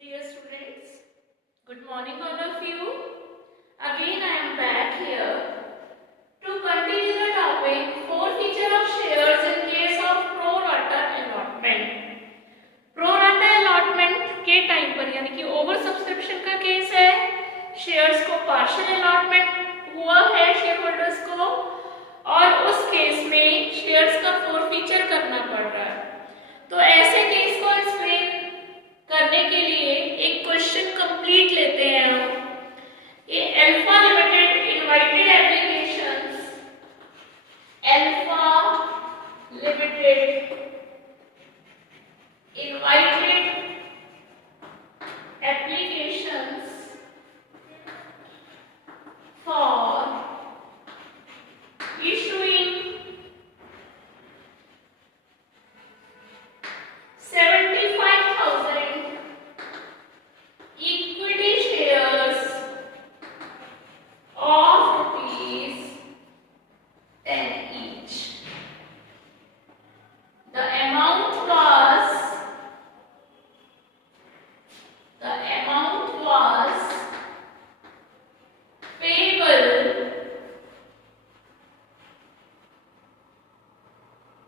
Dear students, good morning all of you. Again I am back here to continue the topic 4 features of shares in case of pro rata allotment. Pro rata allotment के time पर यानी कि over subscription का case है, shares को partial allotment हुआ है share holders को और उस केस में शेयर्स का फॉरफीचर करना पड़ रहा है। तो ऐसे केस को एक्सप्लेन करने के लिए एक क्वेश्चन कंप्लीट लेते हैं हम। ये alpha limited invited applications, alpha limited invited applications for issuing 75,000 equity shares of rupees 10 each. The amount was payable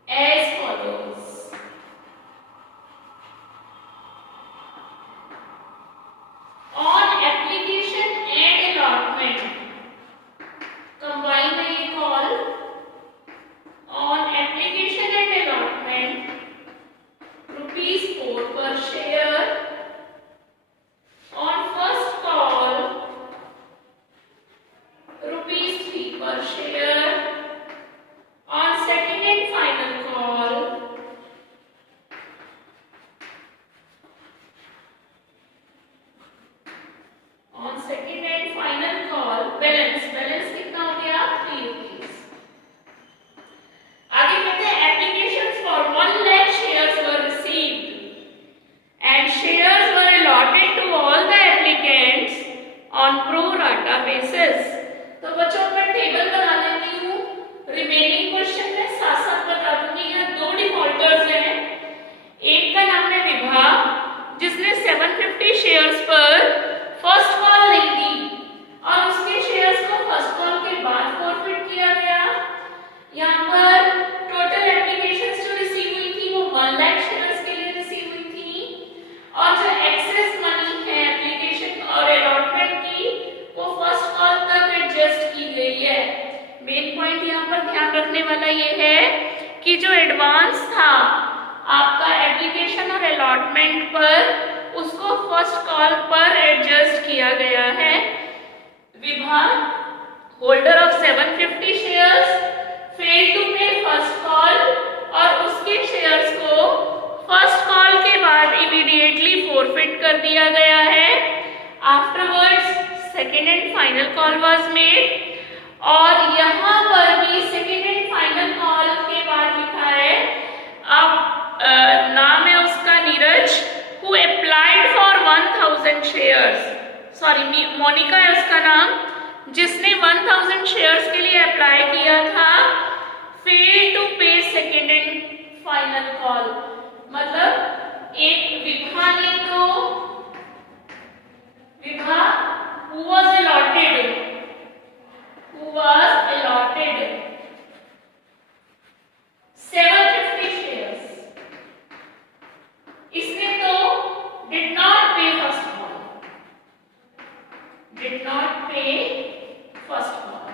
as follows. On application and allotment, combine the call. On application and allotment, rupees 4 per share. On first call, rupees 3 per share. On second and final call, balance कितना हो गया 3 rupees. आगे कहते हैं applications for 1 lakh shares were received and shares were allotted to all the applicants on pro rata basis. तो बच्चों मैं table बना लेती हूँ, रिमेनिंग क्वेश्चन में साथ साथ बता दूंगी। यहाँ 2 डिफॉल्टर्स हैं, एक का नाम है विभा जिसने 750 शेयर्स पर फर्स्ट कॉल नहीं दी और उसके शेयर्स को फर्स्ट कॉल के बाद फॉरफिट किया गया। यहाँ पर टोटल एप्लीकेशंस जो रिसीव हुई थी वो 1 लाख शेयर्स के लिए रिसीव हुई थी और जो एक्सेस मनी है एप्लीकेशन और अलॉटमेंट की वो फर्स्ट कॉल तक एडजस्ट की गई है। मेन पॉइंट यहाँ पर ध्यान रखने वाला ये है कि जो एडवांस था आपका एप्लीकेशन और अलॉटमेंट पर उसको फर्स्ट कॉल पर एडजस्ट किया गया है। Vibha holder of 750 shares fail to pay first call और उसके शेयर्स को फर्स्ट कॉल के बाद इमीडिएटली फॉरफिट कर दिया गया है। Afterwards second and final call was made और यहाँ पर भी सेकेंड एंड फाइनल कॉल के बाद लिखा है अब नाम है उसका Neeraj who applied for 1000 shares, sorry Monica है उसका नाम, जिसने 1000 शेयर्स के लिए अप्लाई किया था। फेल टू पे सेकेंड एंड फाइनल कॉल मतलब एक विभा ने तो Vibha who was allotted 750 shares, इसने तो did not pay first call,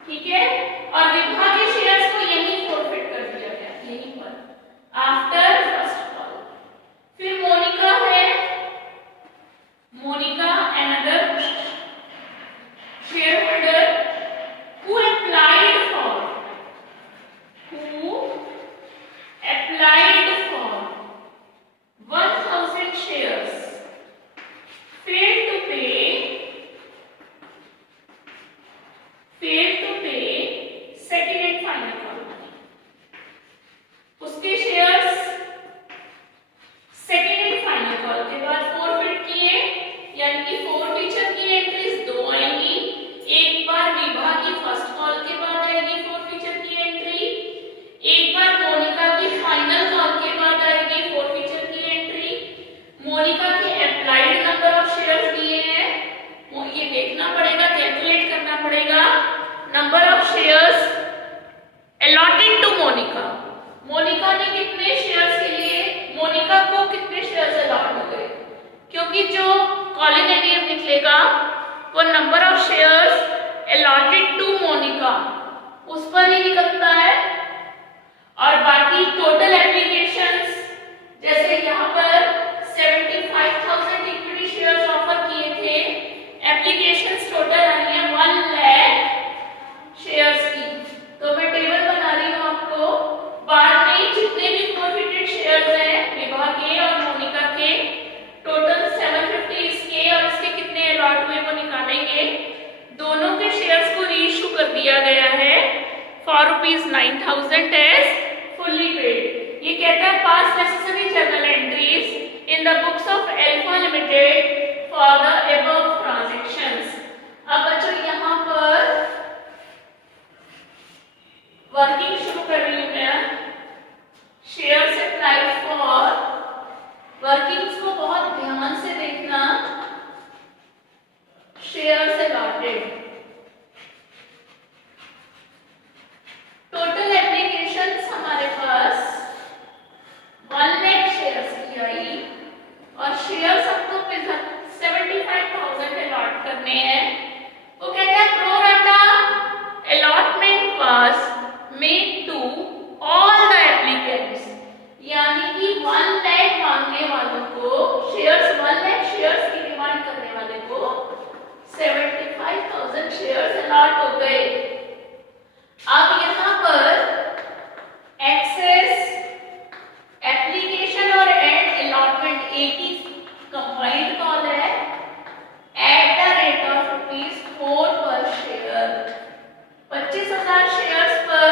ठीक है, और विभा के शेयर्स को यहीं फॉरफिट कर दिया गया, यहीं पर निकलेगा वो number of shares allotted to Monica उस पर ही निकलता है। और बाकी टोटल एप्लीकेशंस, जैसे यहाँ पर 75,000 इक्विटी शेयर्स ऑफर किए थे, एप्लीकेशंस टोटल आई है 1 लाख शेयर्स की। तो मैं टेबल बना रही हूँ आपको, बाद में जितने भी फोरफिटेड शेयर्स हैं विभा के और मोनिका के, टोटल 750 इसके और इसके कितने अलॉट हुए वो निकालेंगे। दोनों के शेयर्स को रीइश्यू कर दिया गया है फॉर ₹9,000 एज fully paid। ये कहता है pass necessary journal entries in the books of Alpha Limited for the above transactions। अब बच्चों यहाँ पर वर्किंग शुरू कर रही हूँ मैं। शेयर्स अप्लाइड फॉर, वर्किंग्स को बहुत ध्यान से देखना। शेयर्स अलॉटेड, टोटल एप्लीकेशंस हमारे पास 1 लाख शेयर्स की आई और शेयर्स हमको 75,000 अलॉट करने हैं। वो कहते हैं pro rata allotment was made to all the applicants, यानी कि 1 लाख मांगने वालों को शेयर्स, 1 लाख शेयर्स की डिमांड करने वाले को 75,000 शेयर्स अलॉट हो गए। अब यहाँ पर एक्सेस, एप्लीकेशन और एड अलॉटमेंट एक ही कंबाइंड कॉल है। एट द रेट ऑफ ₹4 पर शेयर, 25,000 शेयर्स पर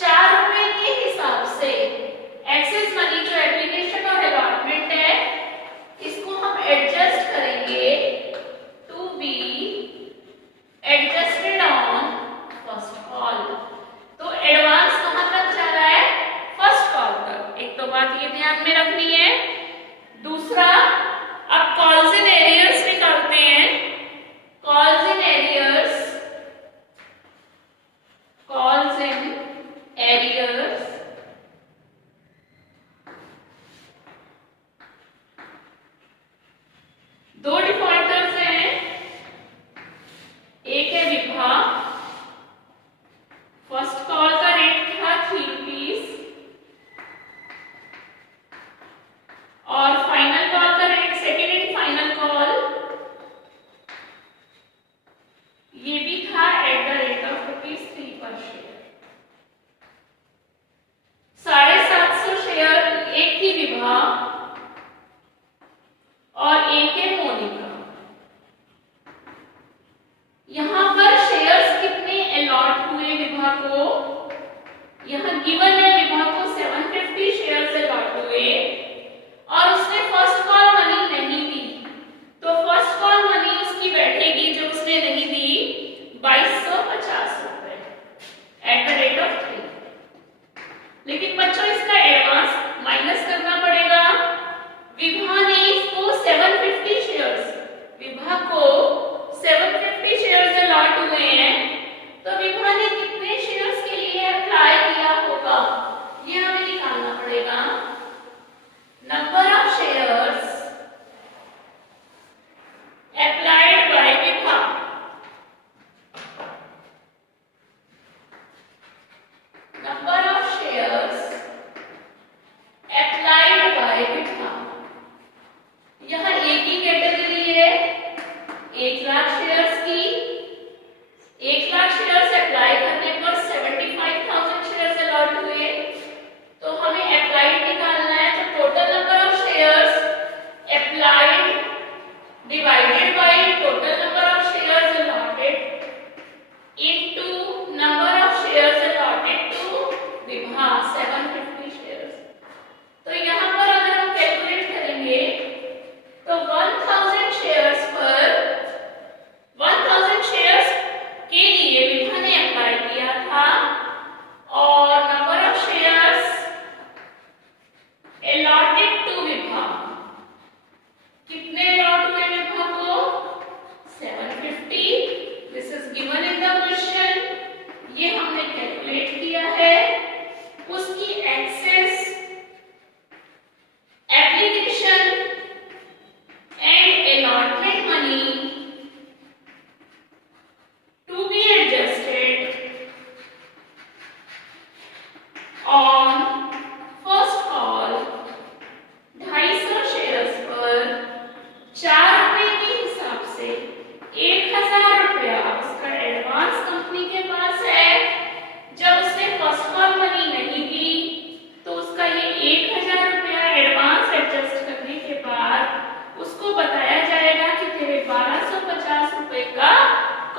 ₹4 के हिसाब से एक्सेस मनी जो एप्लीकेशन और अलॉटमेंट है इसको हम एडजस्ट करेंगे to be adjusted on first call. तो एडवांस कहां तक जा रहा है? फर्स्ट कॉल तक। एक तो बात ये ध्यान में रखनी है। दूसरा, अब कॉल्स इन एरियर्स निकालते हैं। Calls in arrears, calls in arrears दो डिफॉल्टर्स हैं, एक है विभा। फर्स्ट कॉल का रेट था ₹3 और फाइनल कॉल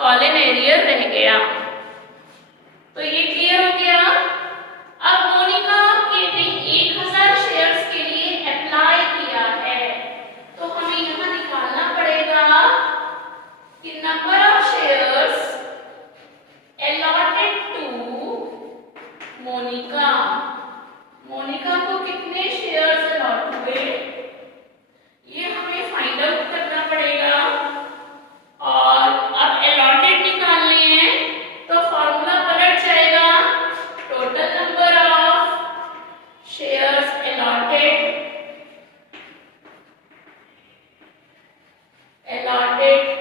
कॉलन एरियर रह गया। तो ये क्लियर हो गया। अब मोनिका के भी 1000 शेयर्स के लिए अप्लाई किया है, तो हमें यहाँ निकालना पड़ेगा कि number of shares allotted to Monica. Monica को कितने शेयर्स अलॉट हुए ये हमें फाइंड आउट करना पड़ेगा। और अब allotted निकालने हैं तो फॉर्मूला पलट जाएगा, total number of shares allotted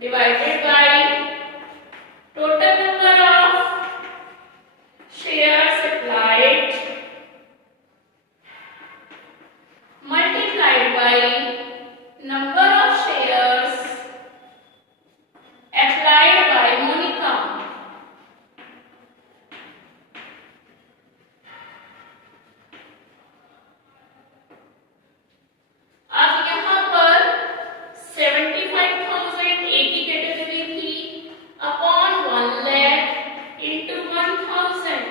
divided by total number of shares applied multiplied by number of shares applied by Monica। अब यहाँ पर 75,000 एक ही कैटेगरी थी, अपॉन 1 लाख इंटू 1000,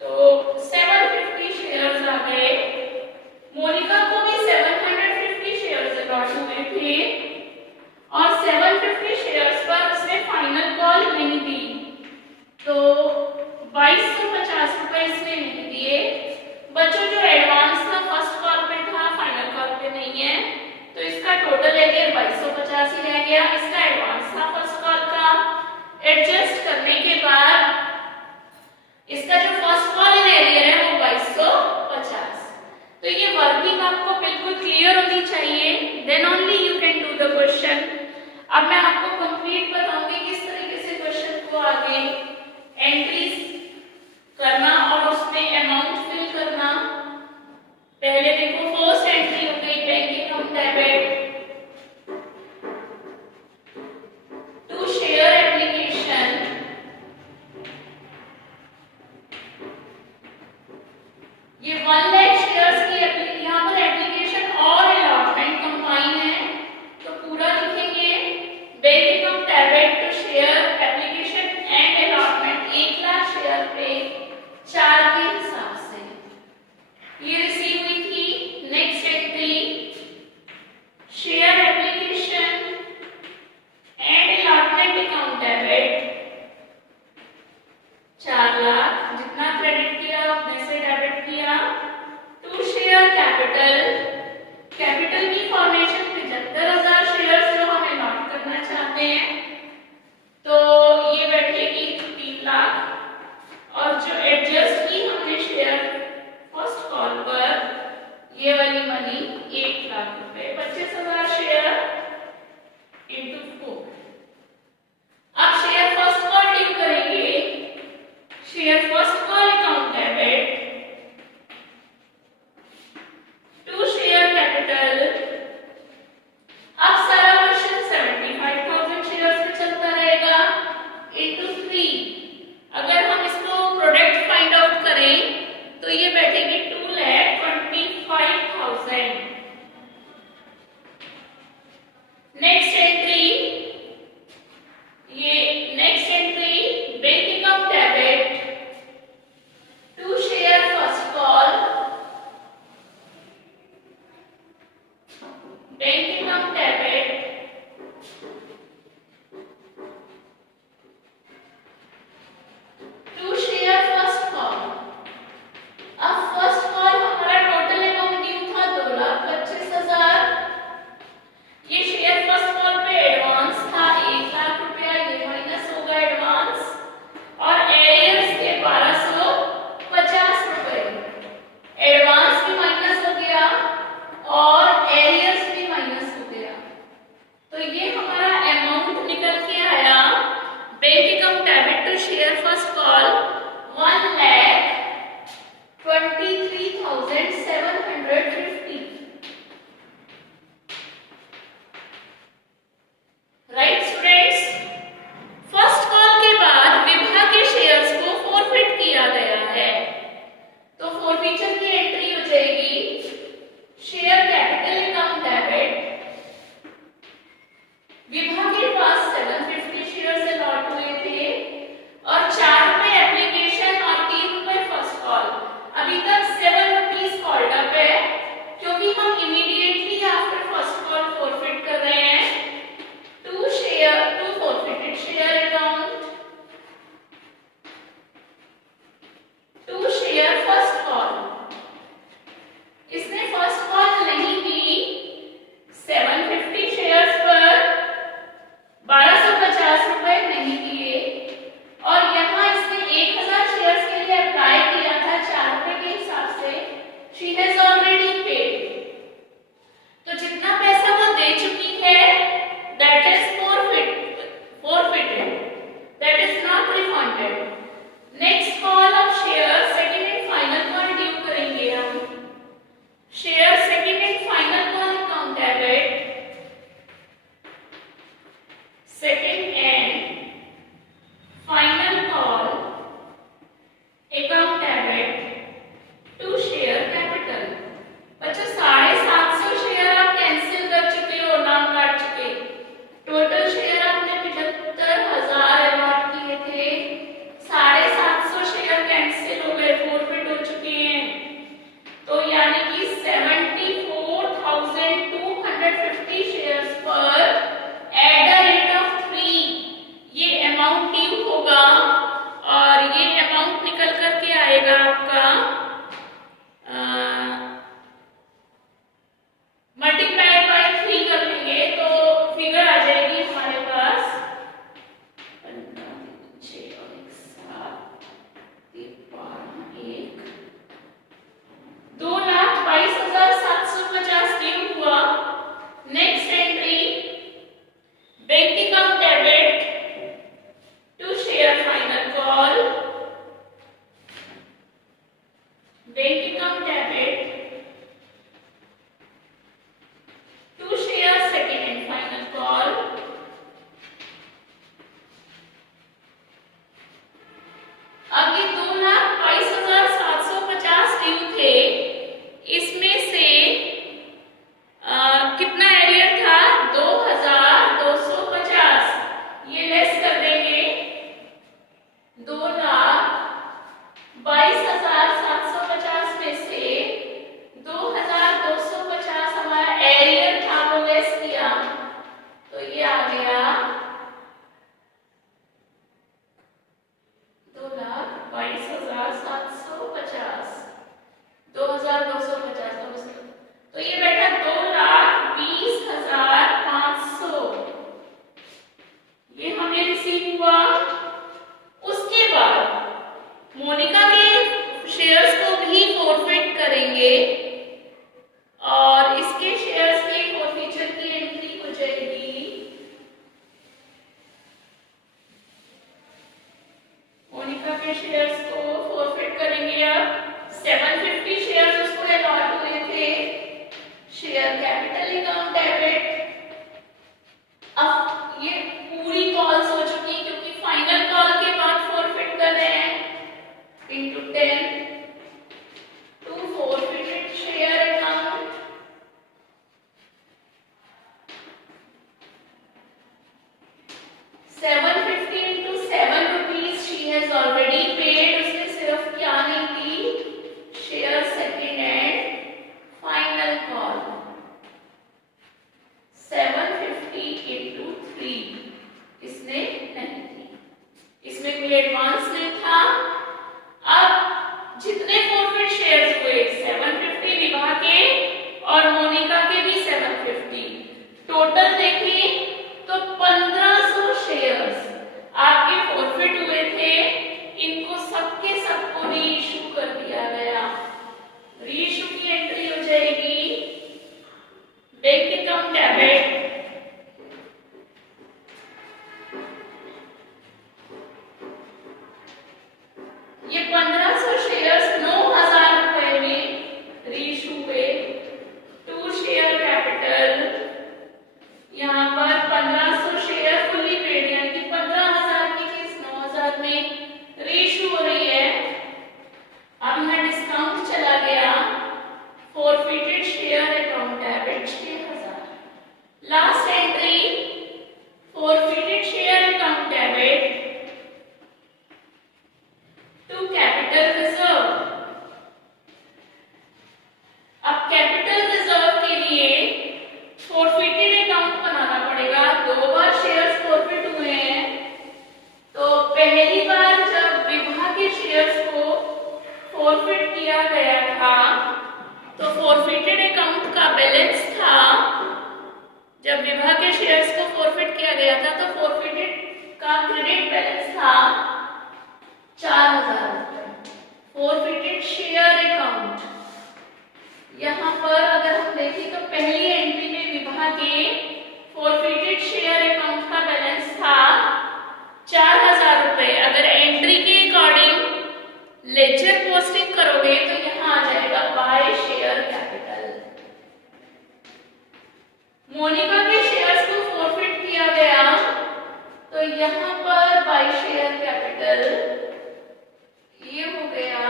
तो 750 शेयर्स आ गए। मोनिका को भी 750 शेयर्स अलॉट हुए थे और 750 शेयर्स पर उसने फाइनल कॉल नहीं दी, तो 2250 रुपए इसने नहीं दिए। बच्चों जो एडवांस था फर्स्ट कॉल पे था, फाइनल कॉल पे नहीं है, तो इसका टोटल एरियर 2250 ही रह गया। इसका एडवांस था फर्स्ट कॉल का, एडजस्ट करने के बाद इसका जो फर्स्ट कॉल एरियर है वो 2250। तो ये वर्किंग आपको बिल्कुल क्लियर होनी चाहिए, then only you can do the question. अब मैं आपको कंप्लीट बताऊंगी किस तरीके से क्वेश्चन को आगे एंट्रीज करना और उसमें अमाउंट फिल करना। पहले देखो फर्स्ट एंट्री हो गई bank account debit to share application. ये 1 लाख शेयर्स की यहाँ पर एप्लीकेशन और अलॉटमेंट कंबाइन है, तो पूरा लिखेंगे bank account debit to share application and allotment 1 lakh share पे 4 के हिसाब से ये रिसीव हुई थी। Next entry share application and allotment account debit 4 lakh, जितना क्रेडिट किया उतने से डेबिट किया मल्टीप्लाइड बाय 3 कर लेंगे तो फिगर आ जाएगी हमारे पास 2,22,750 ड्यू हुआ। Next entry, bank account debit to share final call, bank account debit to share second and final call, अब ये 2,22,750 ड्यू थे, इसमें से कितना एरियर था 2,250, ये लेस कर देंगे। 2,22,750 में से 2,250 हमारा एरियर था, वो लेस किया तो ये आ गया 2,22,750, 2,250 तो ये बैठा 2,20,500, ये हमें रिसीव हुआ। उसके बाद मोनिका के शेयर्स को भी फॉरफिट करेंगे और इसके शेयर्स के फॉरफीचर की एंट्री हो जाएगी। मोनिका के शेयर्स को फॉरफिट करेंगे। अब 750 शेयर्स उसको अलॉट हुए थे। शेयर कैपिटल अकाउंट डेबिट, अब ये पूरी कॉल्स हो चुकी क्योंकि फाइनल कॉल के बाद फॉरफिट कर रहे हैं, into 10 to forfeited share account, ₹750 into 7 rupees she has already paid। उसने सिर्फ क्या नहीं की, share second and final call. 750 into 3 इसने नहीं की, इसमें कोई एडवांस नहीं था। अब जितने फॉरफिट शेयर्स हुए 750 विवाह के और मोनिका के भी 750, टोटल देखें तो 1500 शेयर्स आपके फॉरफिट हुए थे। इनको सबके सबको रीइशू कर दिया गया। रीइशू की एंट्री हो जाएगी बैंक अकाउंट डेबिट ये 1500 शेयर्स 9,000 रुपए में रीइशू हुए टू शेयर कैपिटल। यहाँ पर 1500 शेयर फुली पेड यानी कि 15,000 की चीज 9,000 में रीइशू हो रही है। अब यहाँ डिस्काउंट चला गया, forfeited share account debit 6,000। Last entry, forfeited share account debit to capital reserve. अब कैपिटल रिजर्व के लिए फॉरफिटेड अकाउंट बनाना पड़ेगा। 2 बार शेयर्स फॉरफिट हुए हैं, तो पहली बार जब विवाह के शेयर्स को फॉरफिट किया गया था तो फॉरफिटेड अकाउंट का बैलेंस था, जब विवाह के शेयर्स को फॉरफिट किया गया था तो फॉरफिटेड का क्रेडिट बैलेंस था 4,000 रुपए। फॉरफिटेड शेयर अकाउंट, यहाँ पर अगर हम देखें तो पहली एंट्री में विवाह के फॉरफिटेड शेयर अकाउंट का बैलेंस था 4,000 रुपए। अगर एंट्री के अकॉर्डिंग लेजर पोस्टिंग करोगे तो यहाँ आ जाएगा बाय शेयर कैपिटल। मोनिका के शेयर्स को फॉरफिट किया गया तो यहाँ पर बाय शेयर कैपिटल ये हो गया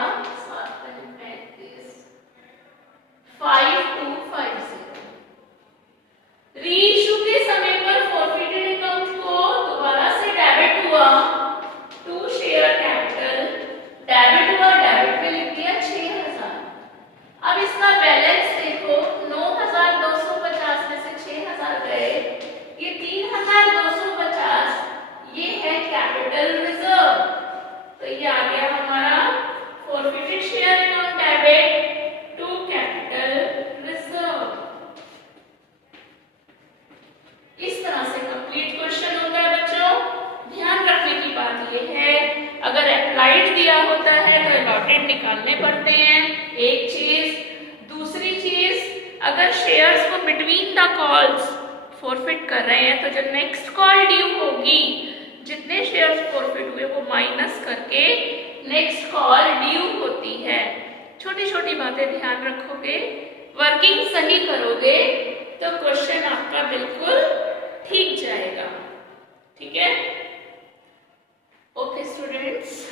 5250। रीइशू के समय पर फॉरफिटेड अकाउंट को दोबारा से डेबिट हुआ टू शेयर कैपिटल, डेबिट हुआ, डेबिट में लिख दिया 6,000। अब इसका बैलेंस देखो, 9,250 में से 6,000 गए, ये 3,250 ये है कैपिटल रिजर्व। तो ये आ गया हमारा फॉरफिटेड शेयर एक चीज। दूसरी चीज, अगर शेयर्स को बिटवीन द कॉल्स फॉरफिट कर रहे हैं तो जो नेक्स्ट कॉल ड्यू होगी, जितने शेयर्स फॉरफिट हुए वो माइनस करके नेक्स्ट कॉल ड्यू होती है। छोटी छोटी बातें ध्यान रखोगे, वर्किंग सही करोगे तो क्वेश्चन आपका बिल्कुल ठीक जाएगा। ठीक है? Okay students.